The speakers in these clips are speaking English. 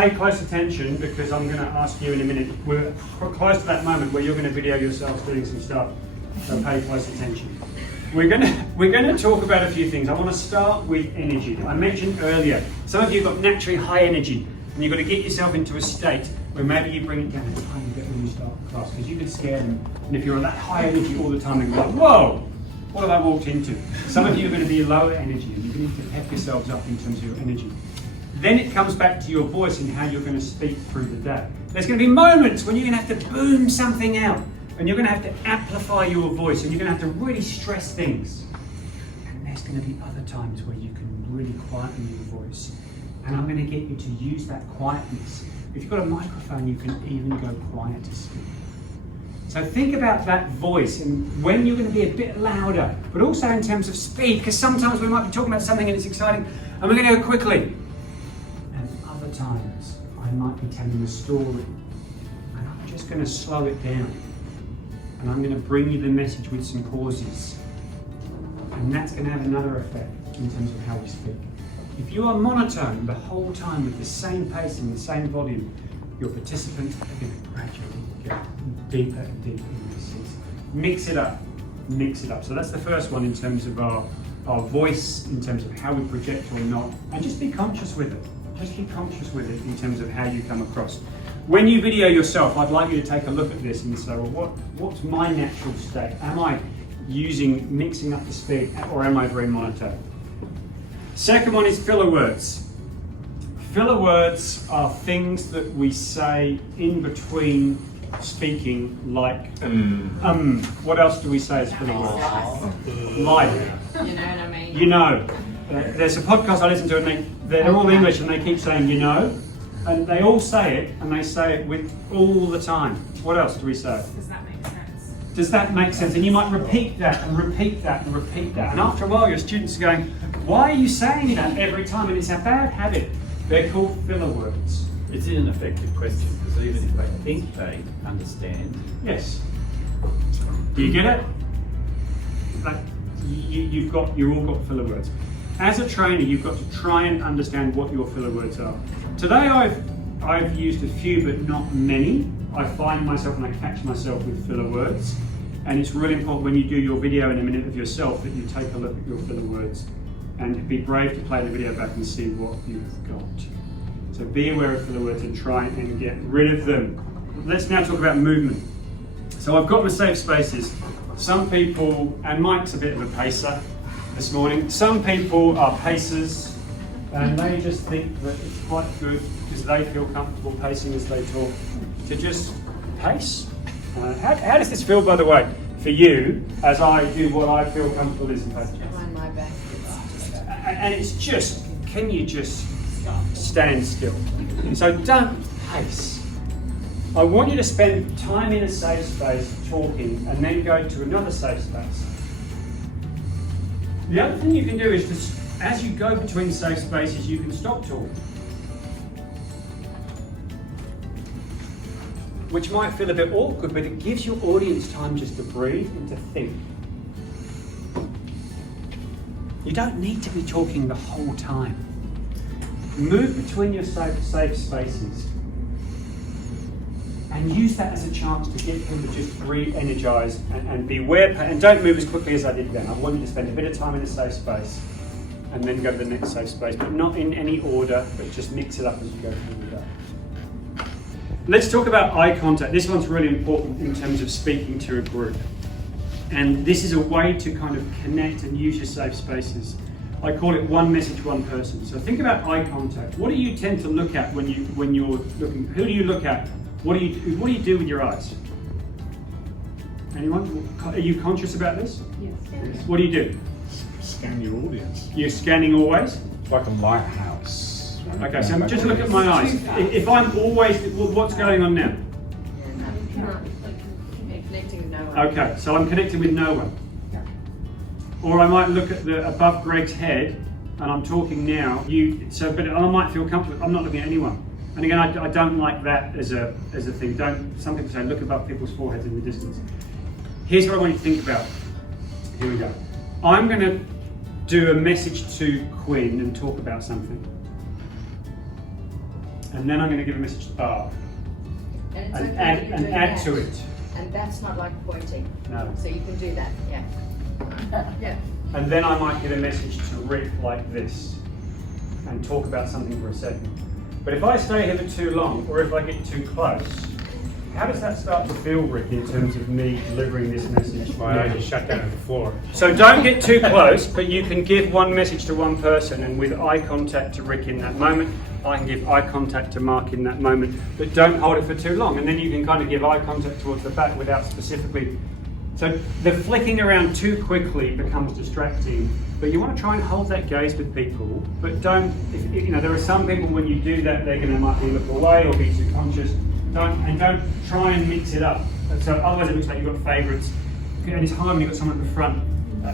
pay close attention because I'm going to ask you in a minute. We're close to that moment where you're going to video yourselves doing some stuff. So pay close attention. We're going to talk about a few things. I want to start with energy. I mentioned earlier, some of you have got naturally high energy, and you've got to get yourself into a state where maybe you bring it down every time you get when you start class, because you can scare them. And if you're on that high energy all the time, they go like, whoa, what have I walked into? Some of you are going to be lower energy, and you need to pep yourselves up in terms of your energy. Then it comes back to your voice and how you're going to speak through the day. There's going to be moments when you're going to have to boom something out, and you're going to have to amplify your voice, and you're going to have to really stress things. And there's going to be other times where you can really quieten your voice. And I'm going to get you to use that quietness. If you've got a microphone, you can even go quiet to speak. So think about that voice and when you're going to be a bit louder, but also in terms of speed, because sometimes we might be talking about something and it's exciting, and we're going to go quickly. And other times, I might be telling a story, and I'm just going to slow it down. And I'm going to bring you the message with some pauses. And that's going to have another effect in terms of how we speak. If you are monotone the whole time with the same pace and the same volume, your participants are going to gradually get deeper and deeper in this sense. Mix it up, mix it up. So that's the first one in terms of our voice, in terms of how we project or not, and just be conscious with it. Just be conscious with it in terms of how you come across. When you video yourself, I'd like you to take a look at this and say, well, what's my natural state? Am I mixing up the speed, or am I very monotone? Second one is filler words. Filler words are things that we say in between speaking, like What else do we say as filler words? Like. You know what I mean? You know. There's a podcast I listen to, and they're all English, and they keep saying you know, and they all say it, and they say it with all the time. What else do we say? Does that make sense? Does that make sense? And you might repeat that and repeat that and repeat that. And after a while, your students are going, why are you saying that every time? And it's a bad habit. They're called filler words. It's an effective question, because even if they think they understand. Yes. Do you get it? Like, you've all got filler words. As a trainer, you've got to try and understand what your filler words are. Today I've used a few, but not many. I find myself and I catch myself with filler words. And it's really important when you do your video in a minute of yourself that you take a look at your filler words and be brave to play the video back and see what you've got. So be aware of filler words and try and get rid of them. Let's now talk about movement. So I've got my safe spaces. Some people, and Mike's a bit of a pacer this morning, some people are pacers and they just think that it's quite good because they feel comfortable pacing as they talk to just pace. How does this feel, by the way, for you as I do what I feel comfortable listening to? Behind my back. And it's just, can you just stand still? So don't pace. I want you to spend time in a safe space talking and then go to another safe space. The other thing you can do is just, as you go between safe spaces, you can stop talking. Which might feel a bit awkward, but it gives your audience time just to breathe and to think. You don't need to be talking the whole time. Move between your safe spaces and use that as a chance to get people to just re-energise and be aware, and don't move as quickly as I did then. I want you to spend a bit of time in a safe space and then go to the next safe space, but not in any order, but just mix it up as you go through the day. Let's talk about eye contact. This one's really important in terms of speaking to a group. And this is a way to kind of connect and use your safe spaces. I call it one message, one person. So think about eye contact. What do you tend to look at when you're looking? Who do you look at? What do you do with your eyes? Anyone? Are you conscious about this? Yes. What do you do? Scan your audience. You're scanning always? It's like a lighthouse. Okay, so just look at my eyes. If I'm always, what's going on now? Connecting with no one. Okay, so I'm connected with no one. Or I might look at the above Greg's head, and I'm talking now. But I might feel comfortable. I'm not looking at anyone. And again, I don't like that as a thing. Some people say look above people's foreheads in the distance. Here's what I want you to think about. Here we go. I'm going to do a message to Quinn and talk about something. and then I'm going to give a message bar, And it's and okay add, that you're and doing add that. to it. And that's not like pointing. No. So you can do that, yeah. Yeah. And then I might get a message to Rick like this, and talk about something for a second. But if I stay here for too long, or if I get too close, how does that start to feel, Rick, in terms of me delivering this message? My eyes are shut down on the floor. So don't get too close, but you can give one message to one person, and with eye contact to Rick in that moment, I can give eye contact to Mark in that moment, but don't hold it for too long, and then you can kind of give eye contact towards the back without specifically. So the flicking around too quickly becomes distracting, but you want to try and hold that gaze with people, but don't, you know, there are some people when you do that, they're going to might be look away or be too conscious. Don't try and mix it up. So otherwise it looks like you've got favourites, and it's hard when you've got someone at the front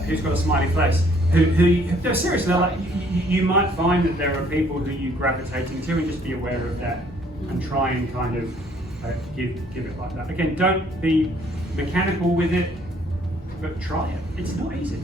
who's got a smiley face. They're serious. They're like, you might find that there are people who you gravitating to, and just be aware of that, and try and kind of give it like that. Again, don't be mechanical with it, but try it. It's not easy.